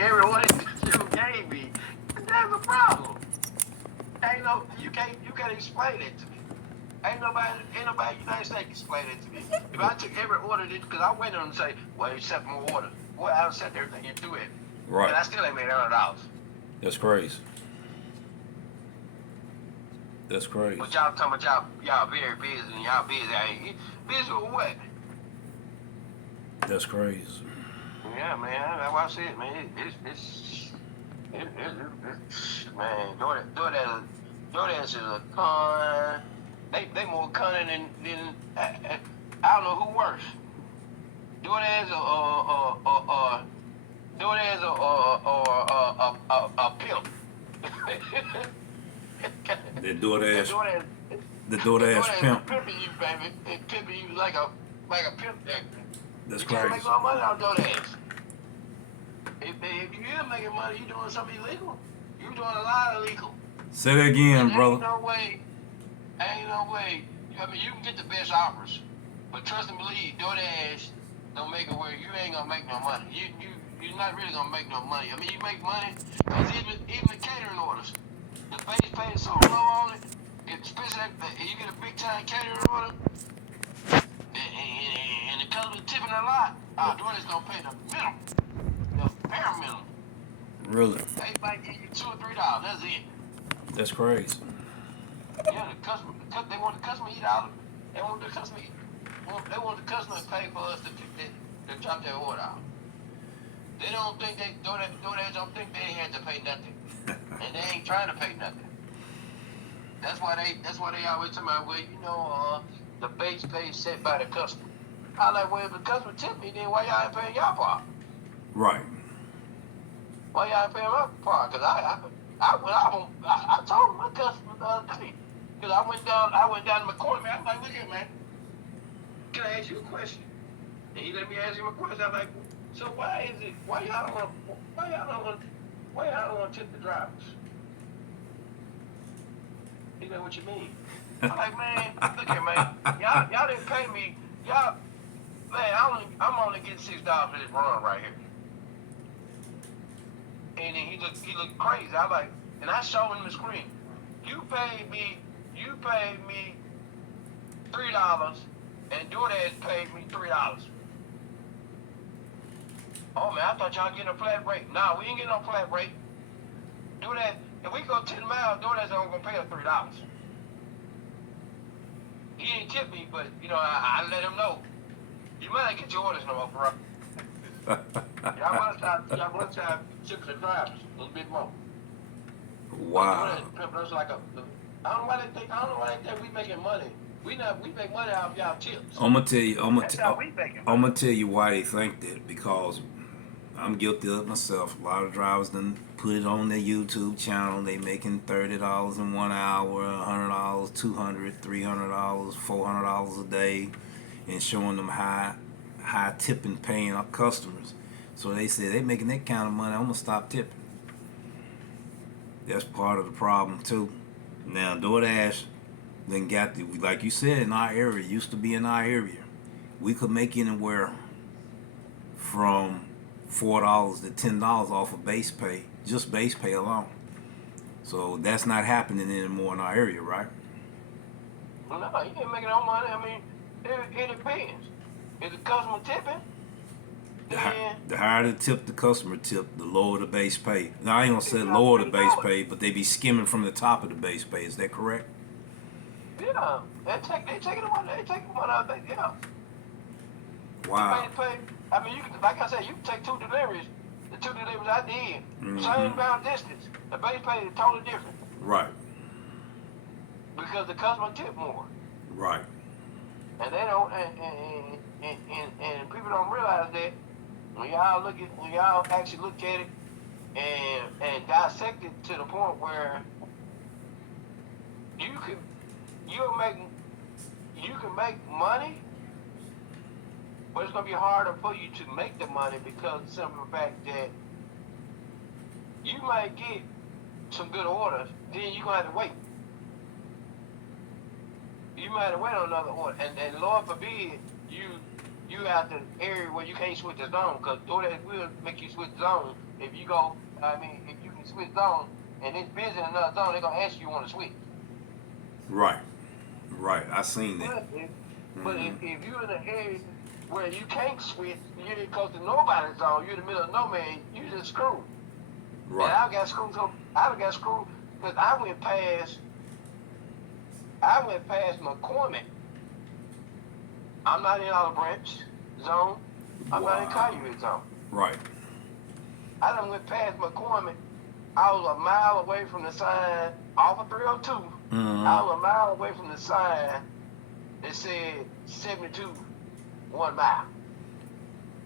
every order you gave me. That's a problem. Ain't no, you can't explain it to me. Ain't nobody in the United States explain it to me. If I took every order, because I went on and say, well, you set more order. Boy, I set everything you do it. Right. And I still ain't made $100. That's crazy. That's crazy. But y'all talking about y'all very busy and y'all busy. Busy with what? That's crazy. Yeah, man. That's why I said, man. Man. Doordash is a con. They more cunning than I don't know who worse. Doordash or a pimp. The Doordash pimp. Pimping you, baby. It pimping you like a pimp. That's you crazy. can't make no money on Doordash. If you is making money, you doing something illegal. You doing a lot of illegal. Say that again, brother. Ain't no way. I mean, you can get the best offers, but trust and believe, Doordash don't make it where you ain't gonna make no money. You're not really gonna make no money. I mean, you make money because even the catering orders, the base pay is so low on it. Especially if you get a big time catering order, and the customer tipping a lot, Doordash gonna pay the minimum, the bare minimum. Really? They might give you $2 or $3. That's it. That's crazy. Yeah, they want the customer to eat out. They want the customer to pay for us to drop their order out. They don't think Doordash don't think they had to pay nothing, and they ain't trying to pay nothing. That's why they always talking about, well, the base pay set by the customer. I like, well, if the customer tip me, then why y'all ain't paying y'all part? Right. Why y'all ain't paying my part? Cause I told my customer the other day. Cause I went down to my court, man. I'm like, look here, man. Can I ask you a question? And he let me ask him a question. I'm like, so why y'all don't want to tip the drivers? He know what you mean. I'm like, man, look here, man. Y'all didn't pay me. Y'all, man, I'm only getting $6 for this run right here. And then he looked crazy. I like, and I showed him the screen. You paid me $3, and Doordash paid me $3. Oh man, I thought y'all getting a flat rate. Nah, we ain't getting no flat rate. Doordash, if we go 10 miles, Doordash ain't gonna pay us $3. He didn't tip me, but I let him know. You might not get your orders no more, bro. Y'all must have tip the drivers a little bit more. Wow. I don't know why they think we making money. We make money out of y'all tips. I'm gonna tell you why they think that, because I'm guilty of it myself. A lot of drivers done put it on their YouTube channel. They making $30 in 1 hour, $100, $200, $300, $400 a day, and showing them high tipping, paying our customers. So they say they making that kind of money. I'm gonna stop tipping. That's part of the problem too. Now Doordash then got like you said, in our area, used to be in our area, we could make anywhere from $4 to $10 off of base pay, just base pay alone. So that's not happening anymore in our area, right? No, you ain't making no money. I mean, it depends. If the customer tipping, the higher the tip the customer tip, the lower the base pay. Now I ain't gonna say lower the base pay, but they be skimming from the top of the base pay. Is that correct? Yeah, they taking the money. They taking the money out there. Yeah. Wow. I mean, like I said, you can take two deliveries. The two deliveries I did, same bound distance. The base pay is totally different. Right. Because the customer tip more. Right. And they don't, and people don't realize that when y'all actually look at it and dissect it to the point where you can make money, but it's gonna be harder for you to make the money because of the simple fact that you might get some good orders, then you're gonna have to wait. You might have to wait on another order, and Lord forbid you out the area where you can't switch the zone, because Doordash will make you switch the zone if you go, I mean, if you can switch zones and it's busy in another zone, they're gonna ask you want to switch. Right. Right. I seen that. But if you're in an area where you can't switch, you ain't close to nobody's zone, you're in the middle of nowhere, you just screwed. Right. And I got screwed. I got screwed because I went past McCormick. I'm not in Olive Branch zone. I'm not in Calumet zone. Right. I done went past McCormick. I was a mile away from the sign off of 302. I was a mile away from the sign that said 72 1 mile.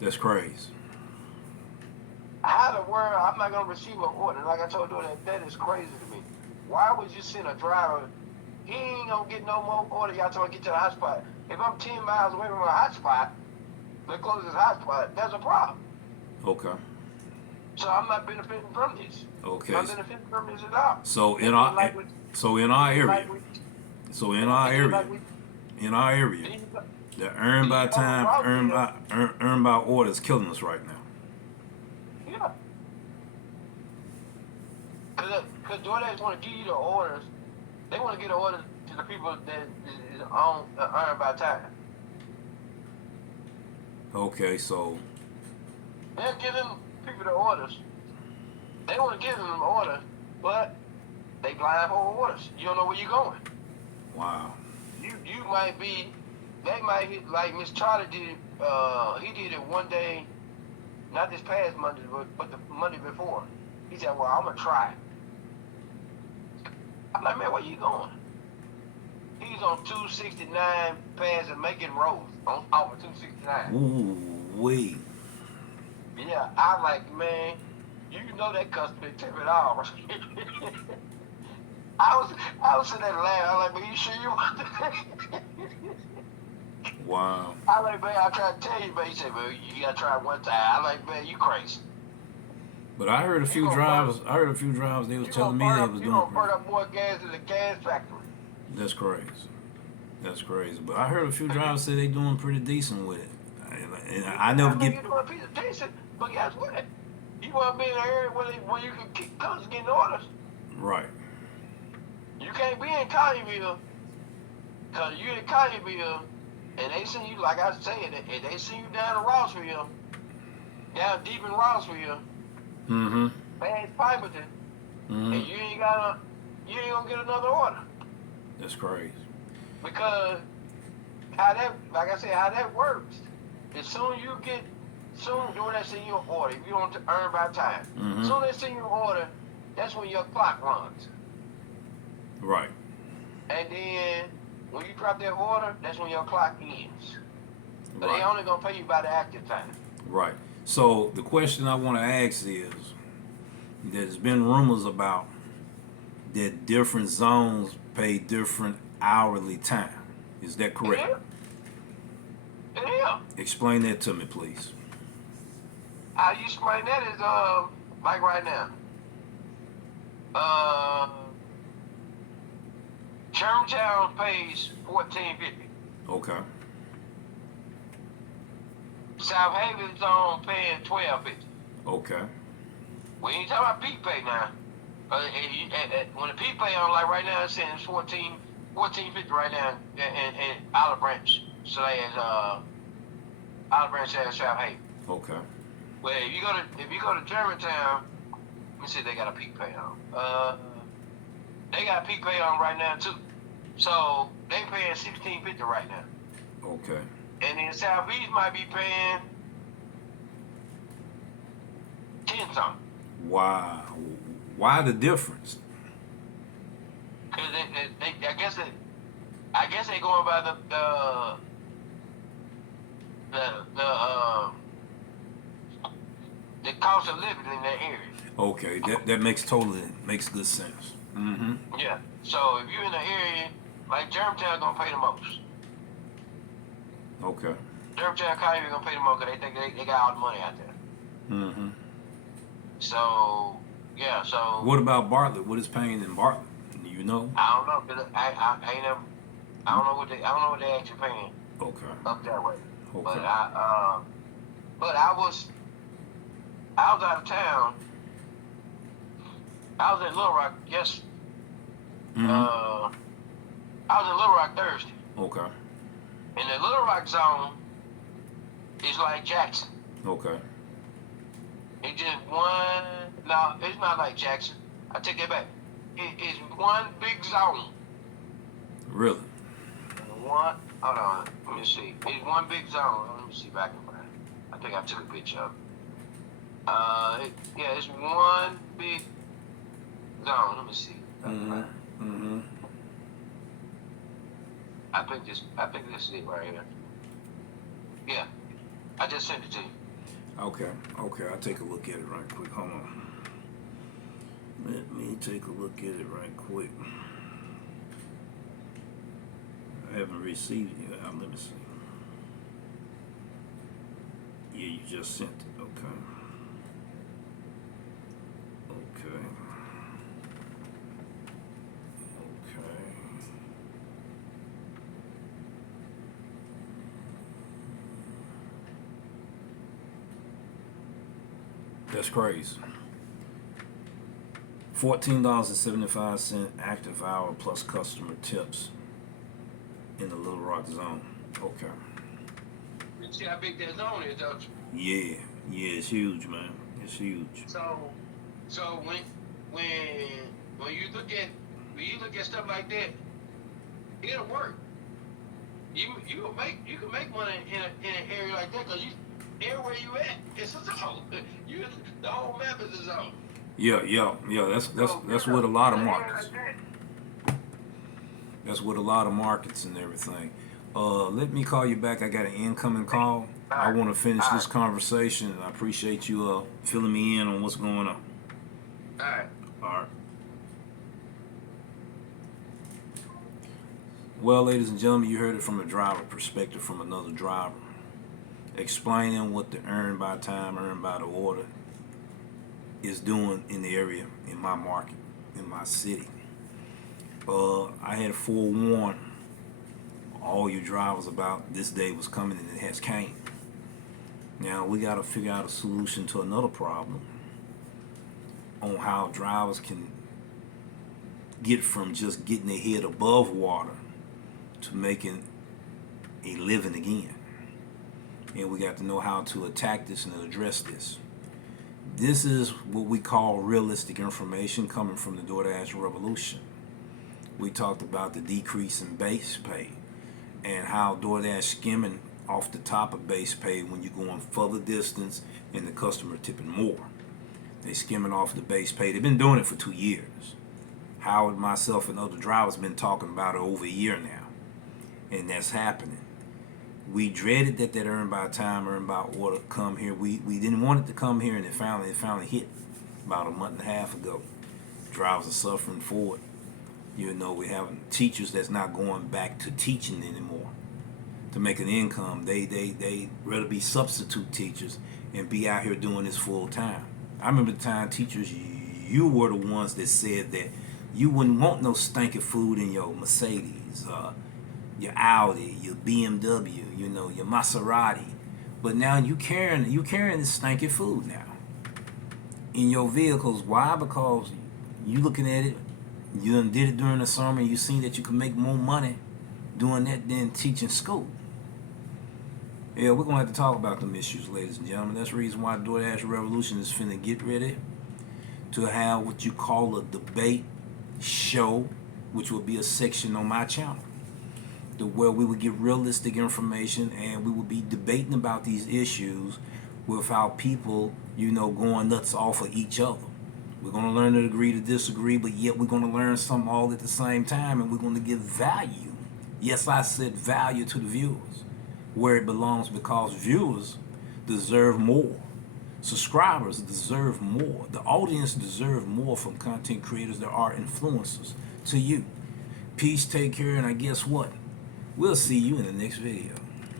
That's crazy. How the world I'm not gonna receive an order? Like I told you, that is crazy to me. Why would you send a driver? He ain't gonna get no more order. Y'all trying to get to the hotspot. If I'm 10 miles away from a hotspot, the closest hotspot, that's a problem. Okay. So I'm not benefiting from this. Okay. I'm benefiting from this at all. So in our area, the earn by time, earn by order is killing us right now. Yeah. Because Doordash want to give you the orders. They want to get the orders to the people that is on earn by time. Okay, so They're giving people the orders. They want to give them the orders, but they blind for orders. You don't know where you're going. wow. You might be. They might hit like Miss Charlie did. He did it one day, not this past Monday, but the Monday before. He said, "Well, I'm gonna try it." I'm like, "Man, where you going?" He's on 269 passing Macon Road on off of 269. Ooh, wait. Yeah, I'm like, man, you know that customer tip it all. I was sitting there laughing. I was like, man, you sure you want that? Wow. I like, man, I tried to tell you, but he said, man, you gotta try it one time. I like, man, you crazy. But I heard a few drivers. They was telling me they was doing. You gonna burn up more gas than the gas factory. That's crazy. That's crazy. But I heard a few drivers say they doing pretty decent with it. And I never get. You're doing a piece of decent, but guess what? You want to be in an area where you can keep customers getting orders. Right. You can't be in Collierville, because you're in Collierville, and they send you, like I said, and they send you down to Rossville, down deep in Rossville, past Piperton, and you ain't gonna get another order. That's crazy. Because how that works, as soon Doordash send you an order, if you want to earn by time, as soon as they send you an order, that's when your clock runs. Right. And then when you drop that order, that's when your clock ends. But Right. they only gonna pay you by the active time. Right. So the question I want to ask is, there's been rumors about that different zones pay different hourly time. Is that correct? Yeah. Explain that to me, please. How you explain that is like right now. Shermantown pays $14.50. Okay. South Haven's on paying $12.50. Okay. We ain't talking about peak pay now. When the peak pay on, like right now, it's saying it's $14.50 right now in Olive Branch. So there's Olive Branch slash South Haven. Okay. Well, if you go to Germantown, let me see if they got a peak pay on. They got a peak pay on right now too. So they paying $16.50 right now. Okay. And then Southeast might be paying 10 something. Wow. Why the difference? Cause I guess they going by the cost of living in that area. Okay, that makes good sense. Yeah. So if you're in an area like Germantown, gonna pay the most. Okay. Germantown County gonna pay the most because they think they got all the money out there. So yeah. So what about Bartlett? What is paying in Bartlett? You know? I don't know, cause I ain't never. I don't know what they actually paying. Okay. Up that way. Okay. But I was out of town I was in Little Rock. Yes. Mm-hmm. I was in Little Rock Thursday. Okay. And the Little Rock zone is like Jackson. Okay. It's just one. No, it's not like Jackson. I take that back. It is one big zone. Really? One. Hold on. Let me see. It's one big zone. Let me see if I can find it. I think I took a picture of it. Yeah, it's one big zone. Let me see. Mm-hmm. Mm-hmm. I think this is it right here. Yeah. I just sent it to you. Okay. Okay. I'll take a look at it right quick. Hold on. Let me take a look at it right quick. I haven't received it yet. Let me see. Yeah, you just sent it. Okay. Okay. Okay. That's crazy. $14.75 active hour plus customer tips in the Little Rock zone. Okay. You see how big that zone is, don't you? Yeah, yeah, it's huge, man. It's huge. So when you look at stuff like that, it'll work. You can make money in an area like that because everywhere you at, it's a zone. The whole map is a zone. Yeah. That's what a lot of markets. That's what a lot of markets and everything. Let me call you back. I got an incoming call. I want to finish this conversation. I appreciate you filling me in on what's going on. All right. All right. Well, ladies and gentlemen, you heard it from a driver perspective, from another driver, explaining what the earn by time, earn by the order is doing in the area, in my market, in my city. I had forewarned all you drivers about this day was coming, and it has came. Now we got to figure out a solution to another problem on how drivers can get from just getting their head above water to making a living again. And we got to know how to attack this and address this. This is what we call realistic information coming from the Doordash revolution. We talked about the decrease in base pay and how Doordash skimming off the top of base pay when you're going further distance and the customer tipping more. They skimming off the base pay. They've been doing it for 2 years. Howard, myself, and other drivers been talking about it over a year now, and that's happening. We dreaded that earn by time, earn by order come here. We didn't want it to come here, and it finally hit about a month and a half ago. Drivers are suffering for it. You know, we having teachers that's not going back to teaching anymore to make an income. They rather be substitute teachers and be out here doing this full time. I remember the time teachers, you were the ones that said that you wouldn't want no stinking food in your Mercedes, your Audi, your BMW, you know, your Maserati. But now you carrying this stinking food now in your vehicles. Why? Because you looking at it, you done did it during the summer, and you seen that you can make more money doing that than teaching school. Yeah, we're going to have to talk about them issues, ladies and gentlemen. That's the reason why DoorDash Revolution is finna get ready to have what you call a debate show, which will be a section on my channel, where we would give realistic information and we would be debating about these issues without people, you know, going nuts off of each other. We're going to learn to agree to disagree, but yet we're going to learn something all at the same time, and we're going to give value. Yes, I said value to the viewers, where it belongs, because viewers deserve more. Subscribers deserve more. The audience deserve more from content creators that are influencers to you. Peace, take care, and I guess what? We'll see you in the next video.